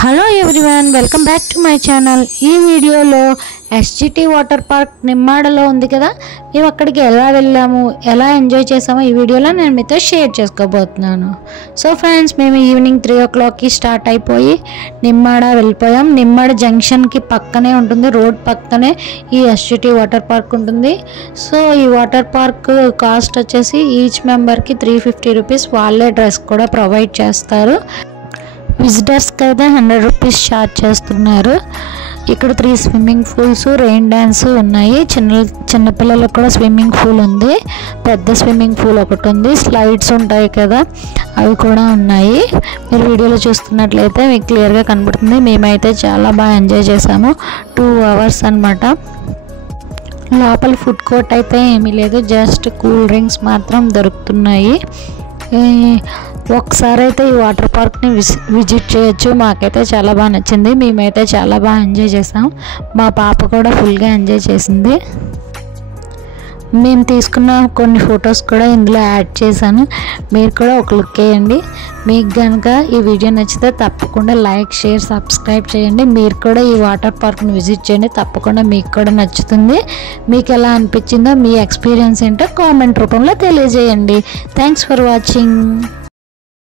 Hello everyone, welcome back to my channel. ఈ వీడియోలో SGT water park నిమ్మాడలో ఉంది కదా, మేము అక్కడికి ఎలా వెళ్ళాము, ఎలా ఎంజాయ్ చేసామో ఈ వీడియోలో నేను మీతో షేర్ చేసుకోబోతున్నాను. సో ఫ్రెండ్స్, మేము ఈవినింగ్ 3 o'clockకి స్టార్ట్ అయిపోయి నిమ్మాడ వెళ్ళిపోయాం. నిమ్మాడ జంక్షన్కి పక్కనే ఉంటుంది, రోడ్ పక్కనే ఈ ఎస్జిటి వాటర్ పార్క్ ఉంటుంది. సో ఈ వాటర్ పార్క్ కాస్ట్ వచ్చేసి ఈచ్ మెంబర్కి 350 రూపీస్. వాళ్ళే డ్రెస్ కూడా ప్రొవైడ్ చేస్తారు. విజిటర్స్కి అయితే 100 రూపీస్ ఛార్జ్ చేస్తున్నారు. ఇక్కడ 3 స్విమ్మింగ్ పూల్స్, రెయిన్ డ్యాన్స్ ఉన్నాయి. చిన్నపిల్లలకు కూడా స్విమ్మింగ్ పూల్ ఉంది. పెద్ద స్విమ్మింగ్ పూల్ ఒకటి ఉంది. స్లైడ్స్ ఉంటాయి కదా, అవి కూడా ఉన్నాయి. మీరు వీడియోలో చూస్తున్నట్లయితే మీకు క్లియర్గా కనబడుతుంది. మేమైతే చాలా బాగా ఎంజాయ్ చేసాము. 2 hours అన్నమాట. లోపల ఫుడ్ కోర్ట్ అయితే ఏమీ లేదు, జస్ట్ కూల్ డ్రింక్స్ మాత్రం దొరుకుతున్నాయి. ఒకసారి అయితే ఈ వాటర్ పార్క్ని విజిట్ చేయొచ్చు. మాకైతే చాలా బాగా నచ్చింది. మేమైతే చాలా బాగా ఎంజాయ్ చేసాం. మా పాప కూడా ఫుల్గా ఎంజాయ్ చేసింది. మేము తీసుకున్న కొన్ని ఫొటోస్ కూడా ఇందులో యాడ్ చేశాను. మీరు కూడా ఒక లుక్ వేయండి. మీకు కనుక ఈ వీడియో నచ్చితే తప్పకుండా లైక్, షేర్, సబ్స్క్రైబ్ చేయండి. మీరు కూడా ఈ వాటర్ పార్క్ని విజిట్ చేయండి. తప్పకుండా మీకు కూడా నచ్చుతుంది. మీకు ఎలా అనిపించిందో, మీ ఎక్స్పీరియన్స్ ఏంటో కామెంట్ రూపంలో తెలియజేయండి. Thanks for watching.